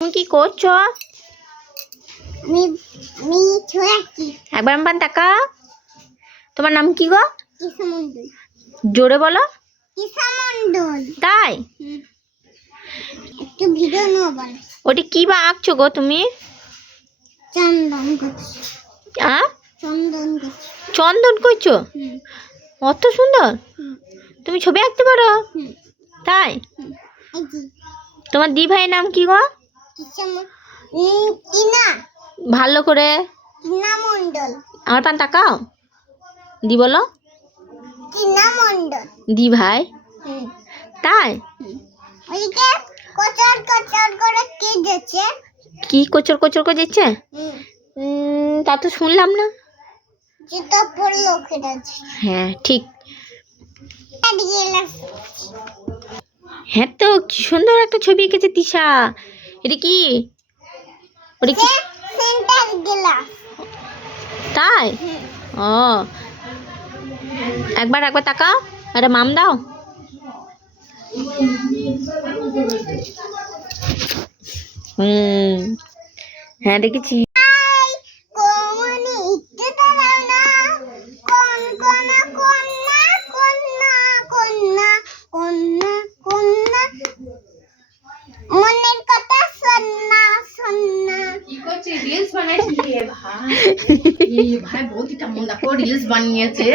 তুমি কি করছো? আমি আমি ছড়াচ্ছি। একবার আমার তাকা। তোমার নাম কি গো? কিসা মন্ডল। জোরে বলো। কিসা মন্ডল। তাই? একটু ভিডিও নাও বল। ওটি কি বা আঁকছো গো তুমি? চন্দন করছি। আ? চন্দন করছি। চন্দন করছো? অত সুন্দর? তুমি ছবি আঁকতে পারো? তাই? এই যে তোমার দি ভাইয়ের নাম কি গো? কিসা টিনা। ভালো করে টিনা মন্ডল। আমার পান তাকাও। দি বলো। টিনা মন্ডল। দি ভাই। তাই? ওইদিকে কচর কচর করে কে যাচ্ছে? কি কোচর কোচর করে দিচ্ছে? তা তো শুনলাম না। জুতো পরলো খেটেছে। হ্যাঁ ঠিক। হ্যাঁ তো কি সুন্দর একটা ছবি এঁকেছে তিশা। এটা কি? ওটা কি? Centre glass. তাই? ও একবার একবার তাকাও। একটা মাম দাও। হ্যাঁ দেখেছি। মনের কথা সন্না সন্না কি করছে? রিলস বানাইছে ভাই। এই ভাই বহুত টা মন দেখো রিলস বানিয়েছে।